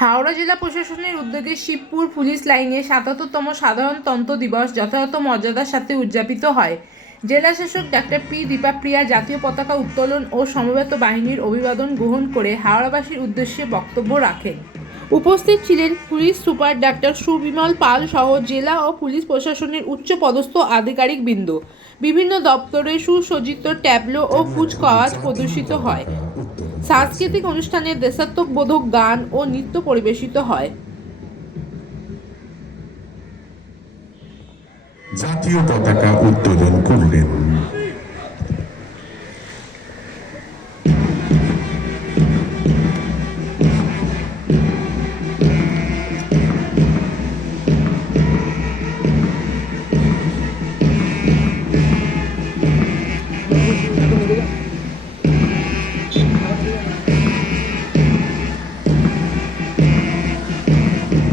হাওড়া জেলা প্রশাসনের উদ্যোগে শিবপুর পুলিশ লাইনে ৭৭তম সাধারণতন্ত্র দিবস যথাযথ মর্যাদার সাথে উদযাপিত হয়। জেলাশাসক ডাক্তার পি দীপাপ্রিয়া জাতীয় পতাকা উত্তোলন ও সমবেত বাহিনীর অভিবাদন গ্রহণ করে হাওড়াবাসীর উদ্দেশ্যে বক্তব্য রাখেন। উপস্থিত ছিলেন পুলিশ সুপার ডাক্তার সুবিমল পাল সহ জেলা ও পুলিশ প্রশাসনের উচ্চপদস্থ আধিকারিকবৃন্দ। বিভিন্ন দপ্তরে সুসজ্জিত ট্যাবলো ও কুচকাওয়াজ প্রদর্শিত হয়। সাংস্কৃতিক অনুষ্ঠানে দেশাত্মবোধক গান ও নৃত্য পরিবেশিত হয়। জাতীয় পতাকা উত্তোলন করলেন।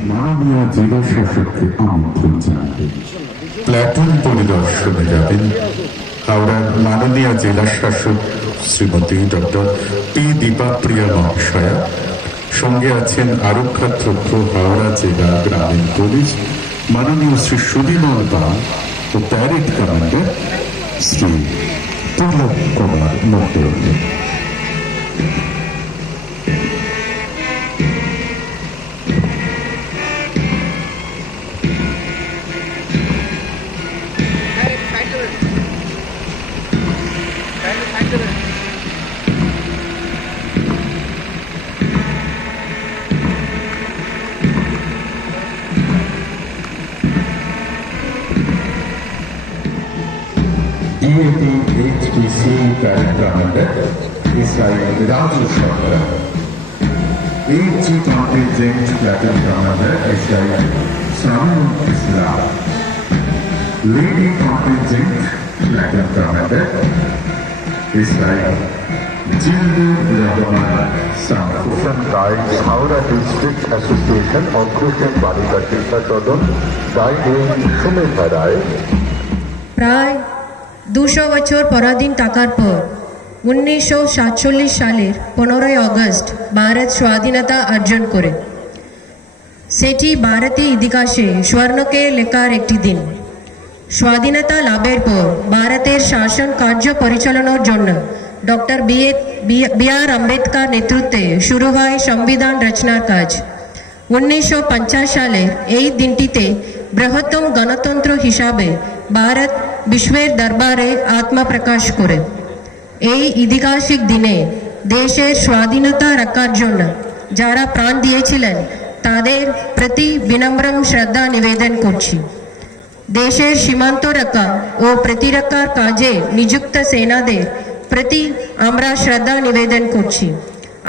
মাননীয় জেলা শাসককে আমন্ত্রণ জানাবেন। প্ল্যাটুন পরিদর্শনে যাবেন হাওড়ার মাননীয় জেলা শাসক শ্রীমতী ডক্টর পি দীপাপ্রিয়া মহাশয়া। সঙ্গে আছেন আরক্ষাধ্যক্ষ হাওড়া জেলা গ্রামীণ পুলিশ মাননীয় শ্রী সুবিমল পাল ও parade commander Shri Pulak Kumar Mondal. DAP HPC Parade Commander Israel Raju Shakra. AG Contingent Platoon Commander Israel Samun Islam. Lady Contingent Platoon Commander Israel Jindu Rahman Samson Guides Haura District Association Operation Balika Tirtha Chodon Guiding Sumedha Rai. প্রায় 200 বছর পরাধীন থাকার পর 1947 সালের 15 August Bharat স্বাধীনতা অর্জন করে। সেটি ভারতীয় ইতিহাসে স্বর্ণকে লেখার একটি দিন। স্বাধীনতা লাভের পর ভারতের শাসন কার্য পরিচালনার জন্য ডক্টর বি আর আম্বেদকর নেতৃত্বে শুরু হয় সংবিধান রচনার কাজ। 1950 সালের এই দিনটিতে বৃহত্তম গণতন্ত্র হিসাবে ভারত বিশ্বের দরবারে আত্মপ্রকাশ করে। এই ঐতিহাসিক দিনে দেশের স্বাধীনতা রক্ষার জন্য যারা প্রাণ দিয়েছিলেন তাদের প্রতি বিনম্র শ্রদ্ধা নিবেদন করছি। দেশের সীমান্ত রক্ষা ও প্রতিরক্ষার কাজে নিযুক্ত সেনাদের প্রতি আমরা শ্রদ্ধা নিবেদন করছি।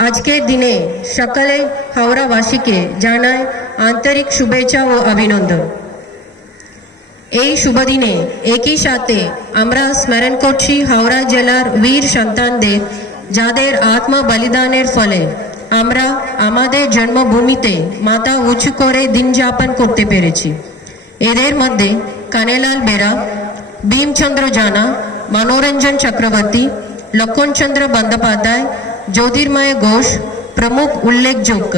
আজকের দিনে সকলে হাওড়াবাসীকে জানায় আন্তরিক শুভেচ্ছা ও অভিনন্দন। এই শুভ দিনে একই সাথে আমরা স্মরণ করছি হাওড়া জেলার বীর সন্তানদের, যাদের আত্ম বলিদানের ফলে আমরা আমাদের জন্মভূমিতে মাথা উঁচু করে দিন যাপন করতে পেরেছি। এদের মধ্যে কানেলাল বেরা, ভীমচন্দ্র জানা, মনোরঞ্জন চক্রবর্তী, লক্ষণচন্দ্র বন্দ্যোপাধ্যায়, জ্যোতির্ময় ঘোষ প্রমুখ উল্লেখযোগ্য।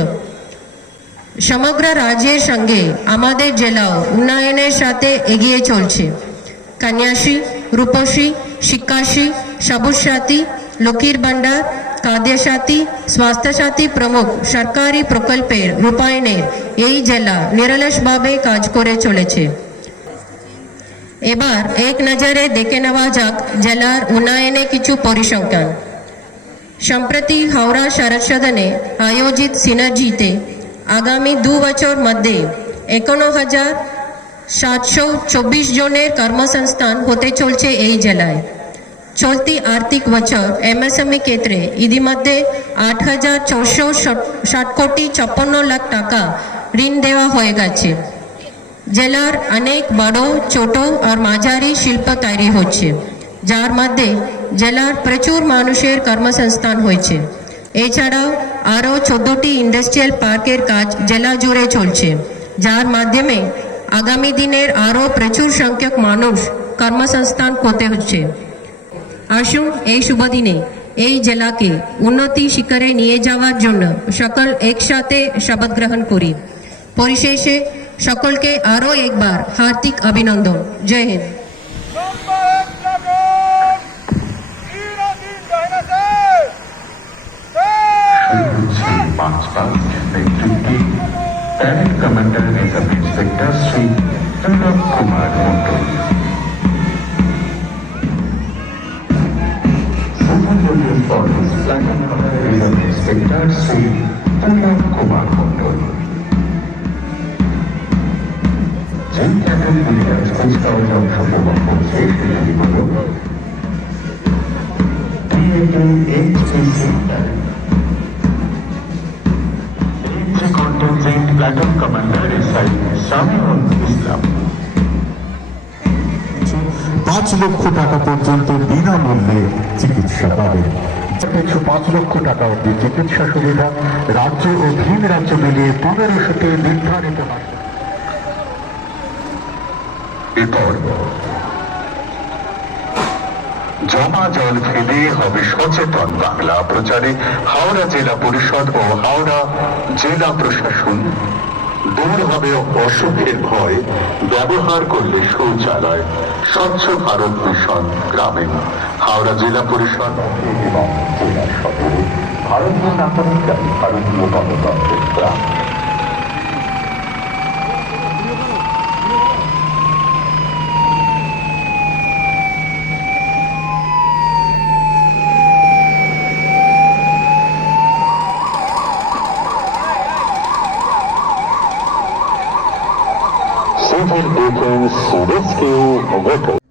সমগ্র রাজ্যের সঙ্গে আমাদের জেলাও উন্নয়নের সাথে এগিয়ে চলছে। কন্যাশ্রী, রূপশ্রী, শিক্ষাশ্রী, সবুজ সাথী, লক্ষ্মীর ভান্ডার, খাদ্যসাথী, স্বাস্থ্যসাথী প্রমুখ সরকারি প্রকল্পের রূপায়ণে এই জেলা নিরলসভাবে কাজ করে চলেছে। এবার এক নজরে দেখে নেওয়া যাক জেলার উন্নয়নে কিছু পরিসংখ্যান। সম্প্রতি হাওড়া শরৎ সদনে আয়োজিত সিনার্জিতে আগামী 2 বছর মধ্যে 51,724 জনের কর্মসংস্থান হতে চলছে এই জেলায়। চলতি আর্থিক বছর এমএসএমই ক্ষেত্রে ইতিমধ্যে 8,460 কোটি 54 লাখ টাকা ঋণ দেওয়া হয়ে গেছে। জেলার অনেক বড়, ছোট আর মাঝারি শিল্প তৈরি হচ্ছে, যার মধ্যে জেলার প্রচুর মানুষের কর্মসংস্থান হয়েছে। এছাড়াও আরও 14টি ইন্ডাস্ট্রিয়াল পার্কের কাজ জেলা জুড়ে চলছে, যার মাধ্যমে আগামী দিনের আরও প্রচুর সংখ্যক মানুষ কর্মসংস্থান করতে হচ্ছে। আসুন এই শুভ দিনে এই জেলাকে উন্নতি শিখরে নিয়ে যাওয়ার জন্য সকল একসাথে শপথ গ্রহণ করি। পরিশেষে সকলকে আরও একবার হার্দিক অভিনন্দন। জয় Hind. Parent Commander is of Inspector Sri Pranab Kumar Mondol. Superintendent for his Platoon Commander is of Inspector Sri Pranab Kumar Mondol. যেই প্ল্যাটুন লিডার কুচকাওয়াজ অংশগ্রহণ করছে সেগুলি হল PATHPC Contingent Platoon Commander is Samiul Islam. 5 লক্ষ টাকা পর্যন্ত বিনামূল্যে চিকিৎসা পাবেন। কিছু 5 লক্ষ টাকা অব্দি চিকিৎসা সুবিধা রাজ্য ও ভিন রাজ্য মিলিয়ে 1500তে নির্ধারিত হয়। এরপর জমা জল ফেলে হবে সচেতন বাংলা প্রচারে হাওড়া জেলা পরিষদ ও হাওড়া জেলা প্রশাসন। দূর হবে অসুখের ভয়, ব্যবহার করলে শৌচালয়। স্বচ্ছ ভারত মিশন গ্রামীণ। হাওড়া জেলা পরিষদ এবং জেলা সদরে ভারতীয় নাগরিকরা ভারতীয় গণতন্ত্রের গ্রাম। Civil defense rescue vehicles.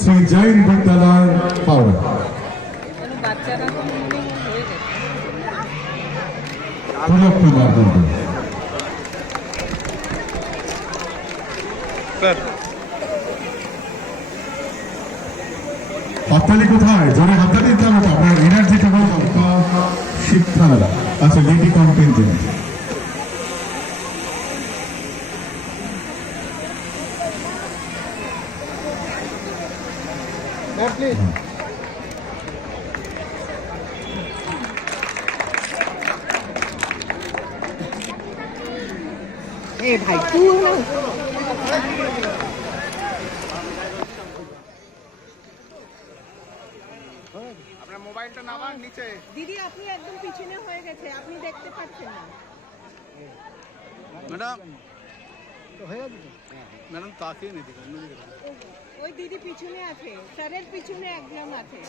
Shri Jain বিদ্যালয় হাওড়া। প্রণব কুমার মণ্ডল। হাততালি কোথায়? জোরে হাততালি দিতে হবে, আপনার এনার্জিটা হল শিক্ষালয়। আচ্ছা, লেডি কন্টিনজেন্ট। ভাই তুই আপনার মোবাইলটা নামান নিচে। দিদি আপনি একদম পিছনে হয়ে গেছে, আপনি দেখতে পাচ্ছেন না। ম্যাডাম ম্যাডাম তাকিয়ে নিতে ওই দিদি পিছনে আছে, স্যারের পিছনে একজন আছে।